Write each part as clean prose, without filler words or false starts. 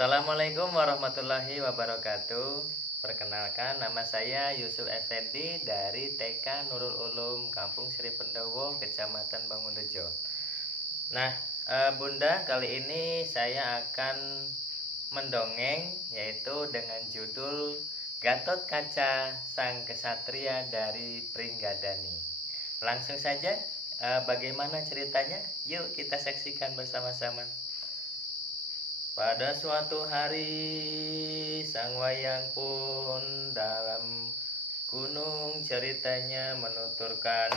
Assalamualaikum warahmatullahi wabarakatuh. Perkenalkan, nama saya Yusuf Effendi dari TK Nurul Ulum, Kampung Sri Pendowo, Kecamatan Bangunrejo. Nah, Bunda, kali ini saya akan mendongeng, yaitu dengan judul Gatot Kaca Sang Kesatria dari Pringgadani. Langsung saja, bagaimana ceritanya? Yuk kita saksikan bersama-sama. Pada suatu hari, sang wayang pun dalam gunung ceritanya menuturkan.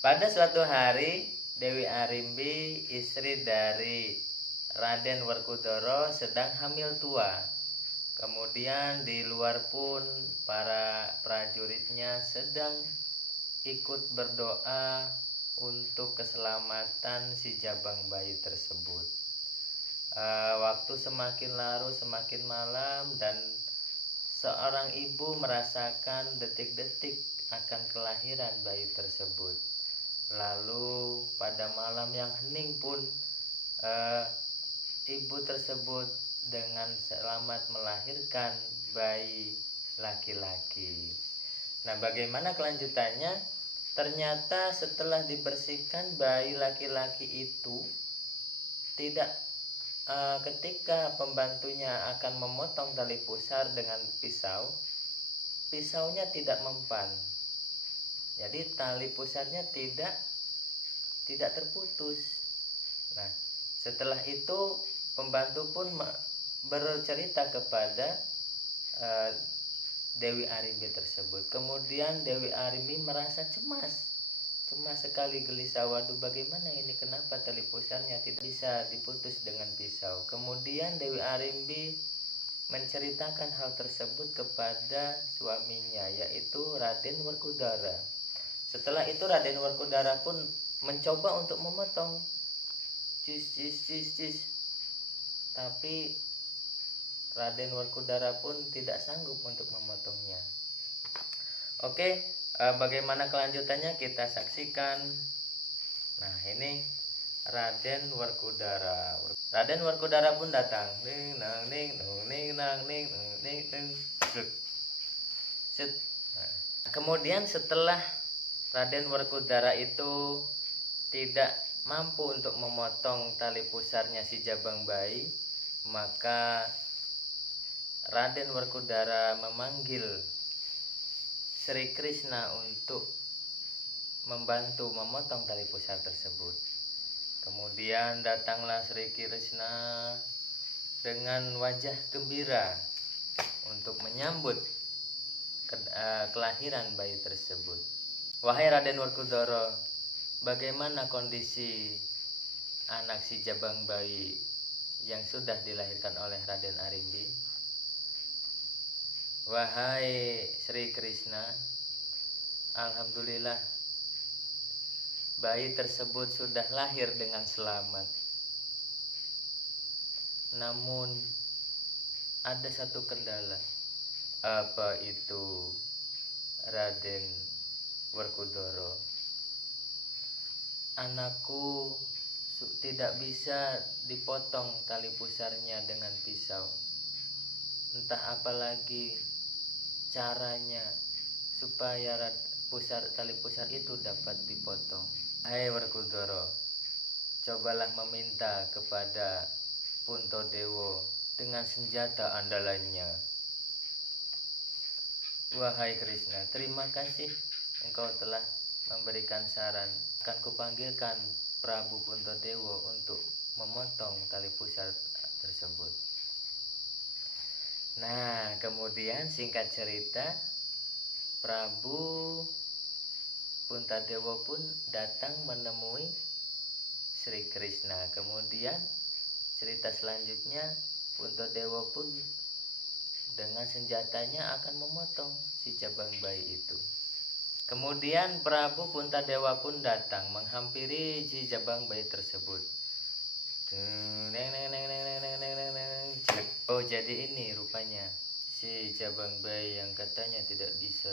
Pada suatu hari, Dewi Arimbi, istri dari Raden Werkudara, sedang hamil tua. Kemudian di luar pun para prajuritnya sedang ikut berdoa untuk keselamatan si jabang bayi tersebut. Waktu semakin larut, semakin malam, dan seorang ibu merasakan detik-detik akan kelahiran bayi tersebut. Lalu pada malam yang hening pun ibu tersebut dengan selamat melahirkan bayi laki-laki. Nah, bagaimana kelanjutannya? Ternyata setelah dibersihkan, bayi laki-laki itu tidak ketika pembantunya akan memotong tali pusar dengan pisau, pisaunya tidak mempan. Jadi tali pusarnya tidak terputus. Nah, setelah itu pembantu pun bercerita kepada Dewi Arimbi tersebut. Kemudian Dewi Arimbi merasa cemas sekali, gelisah. Waduh, bagaimana ini, kenapa tali pusarnya tidak bisa diputus dengan pisau? Kemudian Dewi Arimbi menceritakan hal tersebut kepada suaminya, yaitu Raden Werkudara. Setelah itu Raden Werkudara pun mencoba untuk memotong, tapi Raden Werkudara pun tidak sanggup untuk memotongnya. Oke, bagaimana kelanjutannya kita saksikan. Nah, ini Raden Werkudara. Raden Werkudara pun datang. Kemudian setelah Raden Werkudara itu tidak mampu untuk memotong tali pusarnya si jabang bayi, maka Raden Werkudara memanggil Sri Krishna untuk membantu memotong tali pusar tersebut. Kemudian datanglah Sri Krishna dengan wajah gembira untuk menyambut kelahiran bayi tersebut. Wahai Raden Werkudara, bagaimana kondisi anak si jabang bayi yang sudah dilahirkan oleh Raden Arimbi? Wahai Sri Krishna, alhamdulillah bayi tersebut sudah lahir dengan selamat. Namun ada satu kendala. Apa itu, Raden Werkudara? Anakku tidak bisa dipotong tali pusarnya dengan pisau. Entah apalagi caranya supaya tali pusar itu dapat dipotong. Hai Werkudara, cobalah meminta kepada Puntadewa dengan senjata andalannya. Wahai Krishna, terima kasih engkau telah memberikan saran. Akan kupanggilkan Prabu Puntadewa untuk memotong tali pusar tersebut. Nah, kemudian singkat cerita, Prabu Puntadewa pun datang menemui Sri Krishna. Kemudian cerita selanjutnya, Puntadewa pun dengan senjatanya akan memotong si jabang bayi itu. Kemudian Prabu Puntadewa pun datang menghampiri si jabang bayi tersebut. Oh, jadi ini rupanya si jabang bayi yang katanya tidak bisa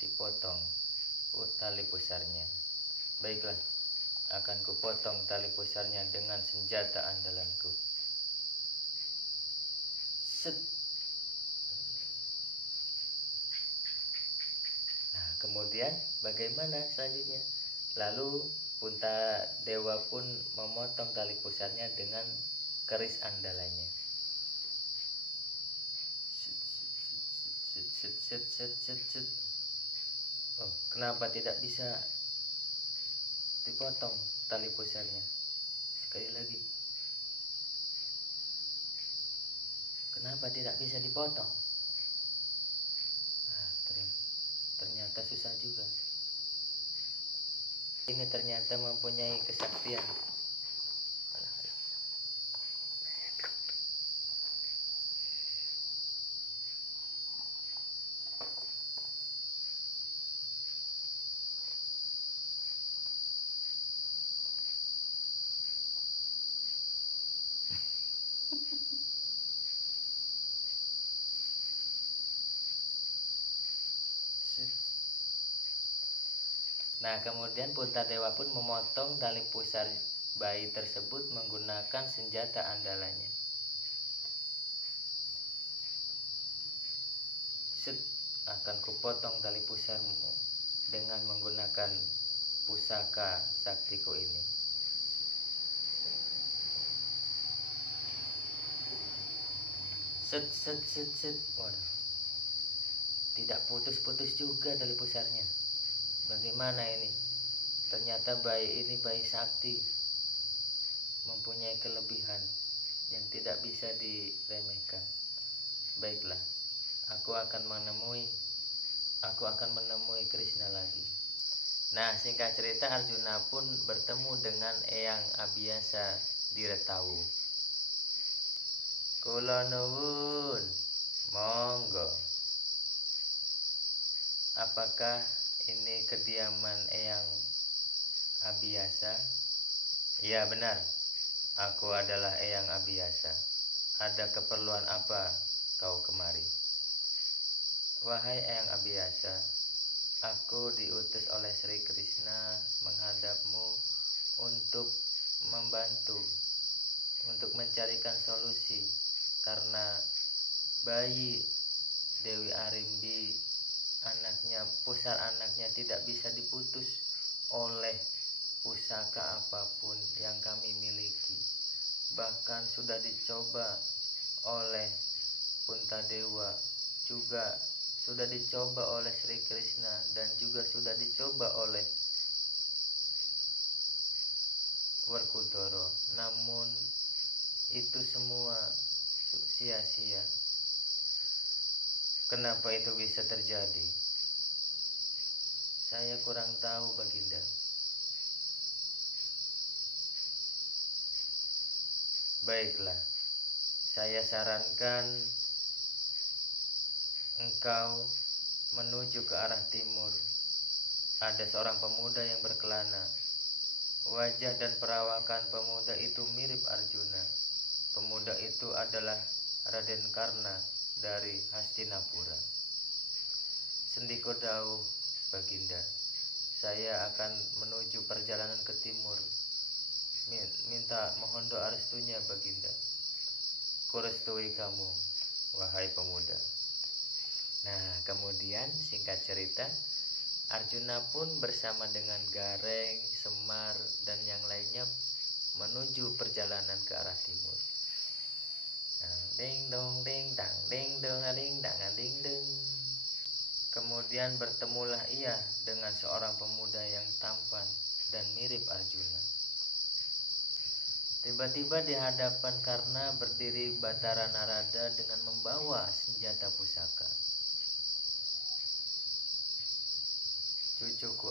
dipotong tali pusarnya. Baiklah, akan kupotong tali pusarnya dengan senjata andalanku. Set. Nah, kemudian bagaimana selanjutnya? Lalu Puntadewa pun memotong tali pusarnya dengan keris andalanya. Set. Oh, kenapa tidak bisa dipotong tali pusarnya? Sekali lagi. Kenapa tidak bisa dipotong? Nah, ternyata susah juga. Ini ternyata mempunyai kesaktian. Nah, kemudian Puntadewa pun memotong tali pusar bayi tersebut menggunakan senjata andalanya. Set, akan kupotong tali pusarmu dengan menggunakan pusaka saktiku ini. Set. Waduh. Tidak putus-putus juga tali pusarnya. Bagaimana ini? Ternyata bayi ini bayi sakti, mempunyai kelebihan yang tidak bisa diremehkan. Baiklah, aku akan menemui Krishna lagi. Nah, singkat cerita Arjuna pun bertemu dengan Eyang Abhyasa di Retawu. Kula nuwun, monggo. Apakah ini kediaman Eyang Abhyasa? Iya benar, aku adalah Eyang Abhyasa. Ada keperluan apa kau kemari? Wahai Eyang Abhyasa, aku diutus oleh Sri Krishna menghadapmu untuk membantu, untuk mencarikan solusi karena bayi Dewi Arimbi, pusar anaknya tidak bisa diputus oleh pusaka apapun yang kami miliki. Bahkan sudah dicoba oleh Puntadewa, juga sudah dicoba oleh Sri Krishna, dan juga sudah dicoba oleh Werkudara. Namun itu semua sia-sia. Kenapa itu bisa terjadi? Saya kurang tahu, Baginda. Baiklah, saya sarankan engkau menuju ke arah timur. Ada seorang pemuda yang berkelana. Wajah dan perawakan pemuda itu mirip Arjuna. Pemuda itu adalah Raden Karna dari Hastinapura. Sendiko dawuh, Baginda, saya akan menuju perjalanan ke timur. Mohon doa restunya, Baginda. Kurestui kamu, wahai pemuda. Nah, kemudian singkat cerita, Arjuna pun bersama dengan Gareng, Semar, dan yang lainnya menuju perjalanan ke arah timur. Ding dong ding dang ding dong ding dang ding ding. Kemudian bertemulah ia dengan seorang pemuda yang tampan dan mirip Arjuna. Tiba-tiba di hadapan Karna berdiri Batara Narada dengan membawa senjata pusaka. Cucuku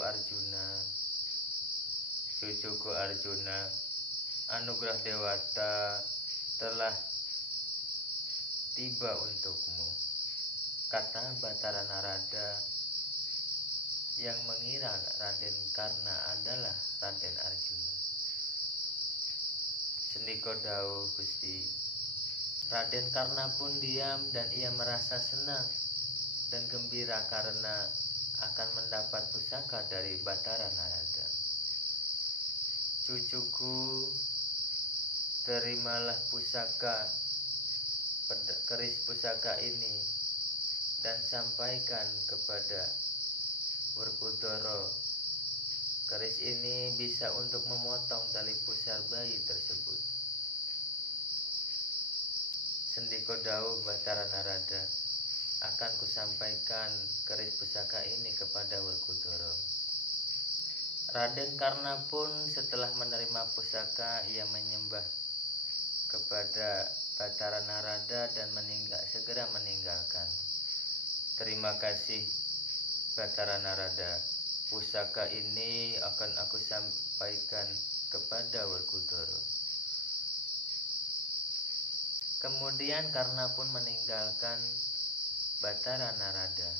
Arjuna, anugerah Dewata telah tiba untukmu, kata Batara Narada yang mengira Raden Karna adalah Raden Arjuna. Sendiko dawuh, Gusti. Raden Karna pun diam dan ia merasa senang dan gembira karena akan mendapat pusaka dari Batara Narada. Cucuku, terimalah pusaka keris pusaka ini dan sampaikan kepada Werkudara. Keris ini bisa untuk memotong tali pusar bayi tersebut. Sendiko dawuh Batara Narada, akan kusampaikan keris pusaka ini kepada Werkudara. Raden Karna pun setelah menerima pusaka, ia menyembah kepada Batara Narada dan segera meninggalkan. Terima kasih Batara Narada, pusaka ini akan aku sampaikan kepada Werkudara. Kemudian Karna pun meninggalkan Batara Narada.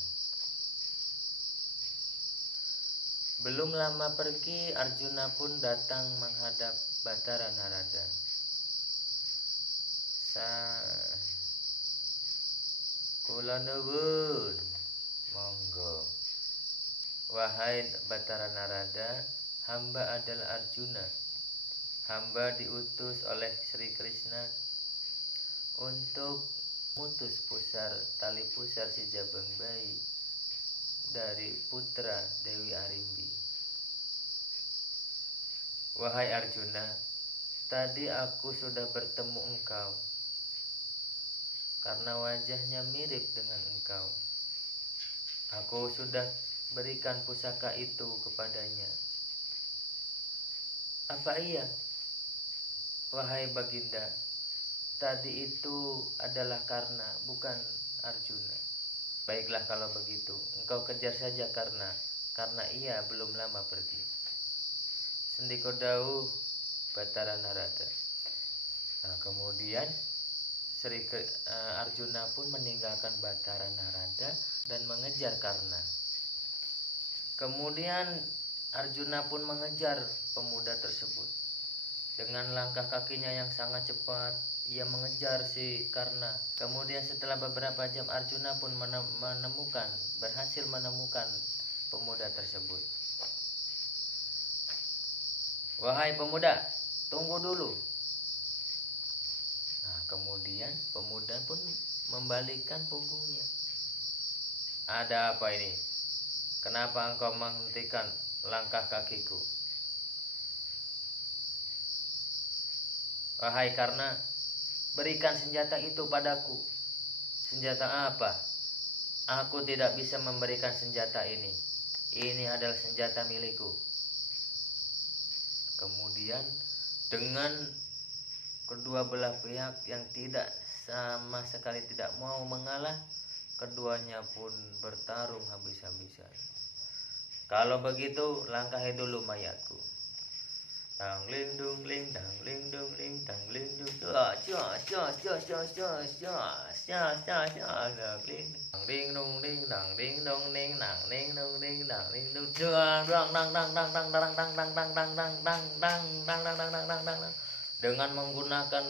Belum lama pergi, Arjuna pun datang menghadap Batara Narada. Kula nuwun, monggo. Wahai Batara Narada, hamba adalah Arjuna. Hamba diutus oleh Sri Krishna untuk mutus tali pusar si jabang bayi dari putra Dewi Arimbi. Wahai Arjuna, tadi aku sudah bertemu engkau karena wajahnya mirip dengan engkau. Aku sudah berikan pusaka itu kepadanya. Apa iya? Wahai Baginda, tadi itu adalah Karna, bukan Arjuna. Baiklah kalau begitu, engkau kejar saja karena ia belum lama pergi. Sendiko dawuh Batara Narada. Nah, kemudian Arjuna pun meninggalkan Batara Narada dan mengejar Karna. Kemudian Arjuna pun mengejar pemuda tersebut. Dengan langkah kakinya yang sangat cepat, ia mengejar si Karna. Kemudian setelah beberapa jam, Arjuna pun berhasil menemukan pemuda tersebut. Wahai pemuda, tunggu dulu. Nah, kemudian pemuda pun membalikkan punggungnya. Ada apa ini? Kenapa engkau menghentikan langkah kakiku? Wahai Karna, berikan senjata itu padaku. Senjata apa? Aku tidak bisa memberikan senjata ini. Ini adalah senjata milikku. Kemudian dengan kedua belah pihak yang sama sekali tidak mau mengalah, keduanya pun bertarung habis-habisan. Kalau begitu, langkahi dulu mayatku. Dangling dungling dangling dungling dangling dung dangling dungling dangling dungling dangling dungling dangling dung dang dang dang dang dang dang dang dang dang dang dang dang dang dang dang dang dang dang dang. Dengan menggunakan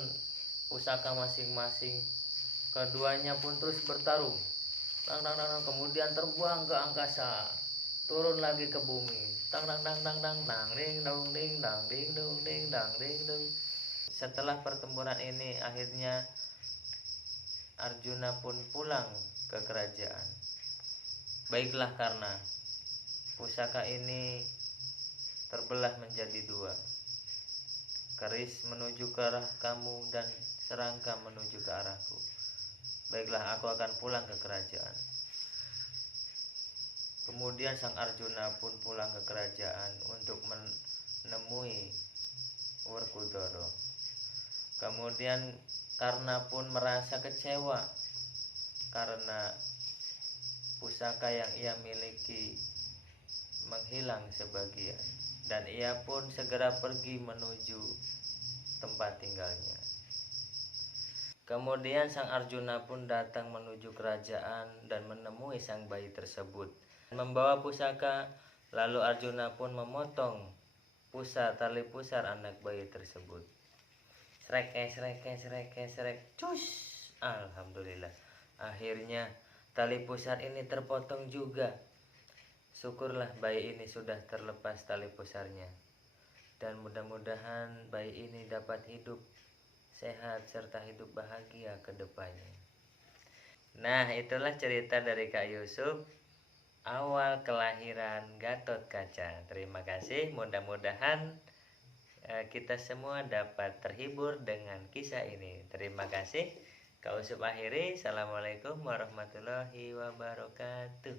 pusaka masing-masing, keduanya pun terus bertarung. Dang dang dang, kemudian terbang ke angkasa, turun lagi ke bumi. Tang dang dang dang dang dang ding dong ding dang ding dong ding dang ding dong. Setelah pertempuran ini, akhirnya Arjuna pun pulang ke kerajaan. Baiklah, karena pusaka ini terbelah menjadi dua. Keris menuju ke arah kamu dan serangka menuju ke arahku. Baiklah, aku akan pulang ke kerajaan. Kemudian sang Arjuna pun pulang ke kerajaan untuk menemui Werkudara. Kemudian Karna pun merasa kecewa karena pusaka yang ia miliki menghilang sebagian, dan ia pun segera pergi menuju tempat tinggalnya. Kemudian sang Arjuna pun datang menuju kerajaan dan menemui sang bayi tersebut. Membawa pusaka, lalu Arjuna pun memotong tali pusar anak bayi tersebut. Srek, cus. Alhamdulillah, akhirnya tali pusar ini terpotong juga. Syukurlah bayi ini sudah terlepas tali pusarnya, dan mudah-mudahan bayi ini dapat hidup sehat serta hidup bahagia bahagia ke depannya. Nah, itulah cerita dari Kak Yusuf awal kelahiran Gatot Kaca. Terima kasih, mudah-mudahan kita semua dapat terhibur dengan kisah ini. Terima kasih. Kak Yusuf akhiri. Assalamualaikum warahmatullahi wabarakatuh.